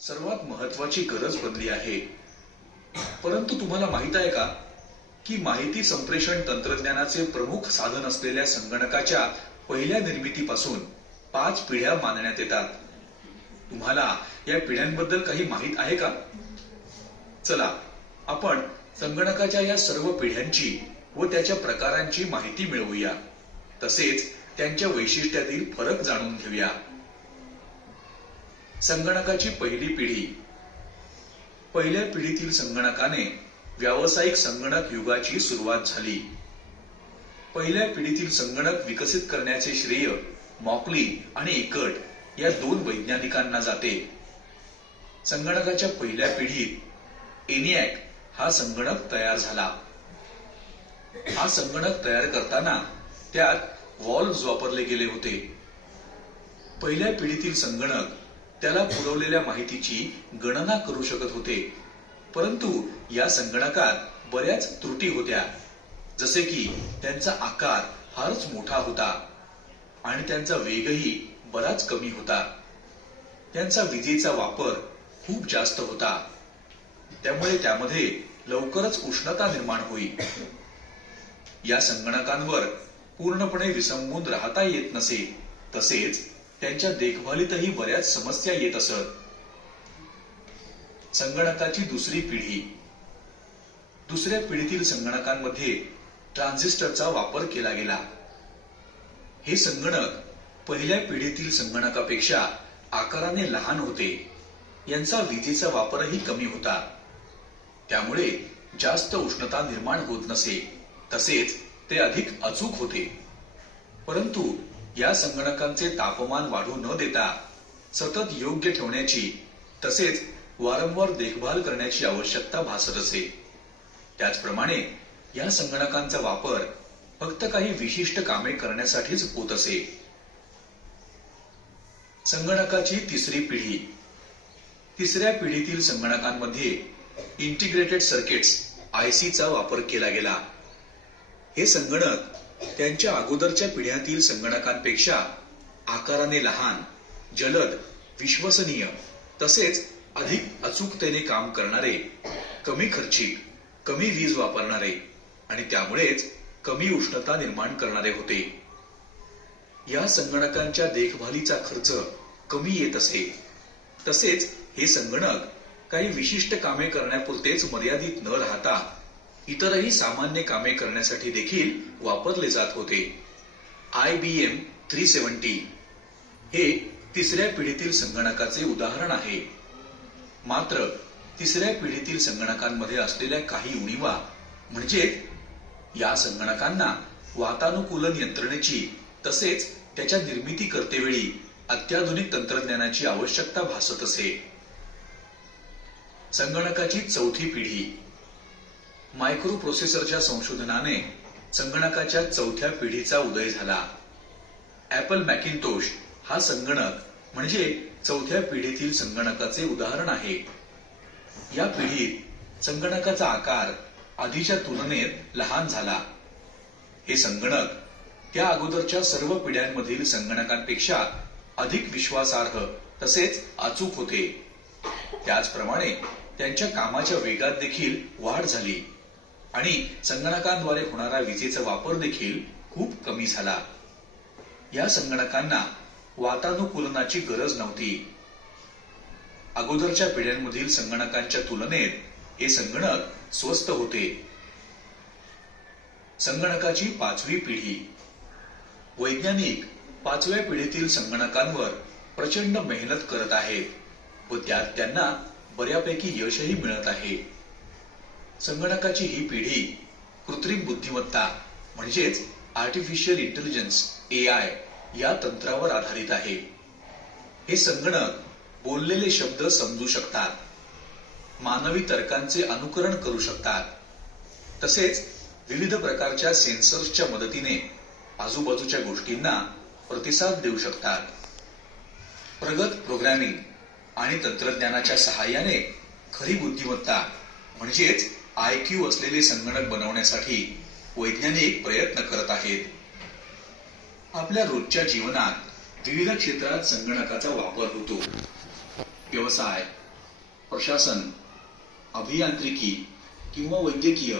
सर्वात महत्वाची गरज बनली आहे. परंतु तुम्हाला माहीत आहे का की माहिती संप्रेषण तंत्रज्ञानाचे प्रमुख साधन असलेल्या संगणकाच्या पहिल्या निर्मितीपासून पाच पिढ्या मानण्यात येतात. तुम्हाला या पिढ्यांबद्दल काही माहीत आहे का? चला आपण संगणकाच्या या सर्व पिढ्यांची व त्याच्या प्रकारांची माहिती मिळवूया. तसेच त्यांच्या वैशिष्ट्यातील फरक जाणून घेऊया. संगणकाची पहिली पिढी. पहिल्या पिढीतील संगणकाने व्यावसायिक संगणक युगाची सुरुवात झाली. पहिल्या पिढीतील संगणक विकसित करण्याचे श्रेय मॉकली आणि एकट या दोन वैज्ञानिकांना जाते. संगणकाच्या पहिल्या पिढीत एनियॅक हा संगणक तयार झाला. हा संगणक तयार करताना त्यात व्हॉल्व्स वापरले गेले होते. पहिल्या पिढीतील संगणक त्याला पुरवलेल्या माहितीची गणना करू शकत होते. परंतु या संगणकात बऱ्याच त्रुटी होत्या. जसे की त्यांचा आकार फारच मोठा होता आणि त्यांचा वेगही बराच कमी होता. त्यांचा विजेचा वापर खूप जास्त होता. त्यामुळे त्यामध्ये लवकरच उष्णता निर्माण होई या संगणकांवर पूर्णपणे विसंबून राहता येत नसे. तसेच त्यांच्या देखभालीतही बऱ्याच समस्या येत असत. संगणकाची दुसरी पिढी. दुसऱ्या पिढीतील संगणकांमध्ये ट्रान्झिस्टरचा वापर केला गेला. हे संगणक पहिल्या पिढीतील संगणकापेक्षा आकाराने लहान होते. यांचा विजेचा वापरही कमी होता. त्यामुळे जास्त उष्णता निर्माण होत नसे. तसेच ते अधिक अचूक होते. परंतु या संगणकांचे तापमान वाढू न देता सतत योग्य ठेवण्याची तसेच वारंवार देखभाल करण्याची आवश्यकता भासत असे. त्याचप्रमाणे या संगणकांचा वापर फक्त काही विशिष्ट कामे करण्यासाठीच होत असे. संगणकाची तिसरी पिढी. तिसऱ्या पिढीतील संगणकांमध्ये इंटिग्रेटेड सर्किट्स आयसीचा वापर केला गेला. हे संगणक त्यांच्या अगोदरच्या पिढ्यातील संगणकांपेक्षा आकाराने लहान जलद विश्वसनीय तसेच अधिक अचूकतेने काम करणारे कमी खर्चिक कमी वीज वापरणारे आणि त्यामुळेच कमी उष्णता निर्माण करणारे होते. या संगणकांच्या देखभालीचा खर्च कमी येत असे. तसेच हे संगणक काही विशिष्ट कामे करण्यापुरतेच मर्यादित न राहता इतरही सामान्य कामे करण्यासाठी देखील वापरले जात होते. I B M three seventy हे तिसऱ्या पिढीतील संगणकाचे उदाहरण आहे. मात्र तिसऱ्या पिढीतील संगणकांमध्ये असलेल्या काही उणीवा म्हणजे या संगणकांना वातानुकूलन यंत्रणेची तसेच त्याच्या निर्मिती करतेवेळी अत्याधुनिक तंत्रज्ञानाची आवश्यकता भासत असे. संगणकाची चौथी पिढी मायक्रो प्रोसेसरच्या संशोधनाने संगणकाच्या चौथ्या पिढीचा उदय झाला. ऍपल मॅकिनतोश हा संगणक म्हणजे चौथ्या पिढीतील संगणकाचे उदाहरण आहे. या पिढीत संगणकाचा आकार आधीच्या तुलनेत लहान झाला. हे संगणक त्या अगोदरच्या सर्व पिढ्यांमधील संगणकांपेक्षा अधिक विश्वासार्ह तसेच अचूक होते. त्याचप्रमाणे त्यांच्या कामाच्या वेगात देखील वाढ झाली. आणि संगणकांद्वारे होणारा विजेचा वापर देखील खूप कमी झाला. या संगणकांना वातानुकूलनाची गरज नव्हती. अगोदरच्या पिढ्यांमधील संगणकांच्या तुलनेत हे संगणक स्वस्त होते. संगणकाची पाचवी पिढी. वैज्ञानिक पाचव्या पिढीतील संगणकांवर प्रचंड मेहनत करत आहेत व त्यात त्यांना बऱ्यापैकी यशही मिळत आहे. संगणकाची ही पिढी कृत्रिम बुद्धिमत्ता म्हणजेच आर्टिफिशियल इंटेलिजन्स ए आय या तंत्रावर आधारित आहे. हे संगणक बोललेले शब्द समजू शकतात मानवी तर्कांचे अनुकरण करू शकतात तसेच विविध प्रकारच्या सेन्सर्सच्या मदतीने आजूबाजूच्या गोष्टींना प्रतिसाद देऊ शकतात. प्रगत प्रोग्रॅमिंग आणि तंत्रज्ञानाच्या सहाय्याने खरी बुद्धिमत्ता म्हणजेच आय क्यू असलेले संगणक बनवण्यासाठी वैज्ञानिक प्रयत्न करत आहेत. आपल्या रोजच्या जीवनात विविध क्षेत्रात संगणकाचा वापर होतो. व्यवसाय प्रशासन अभियांत्रिकी किंवा वैद्यकीय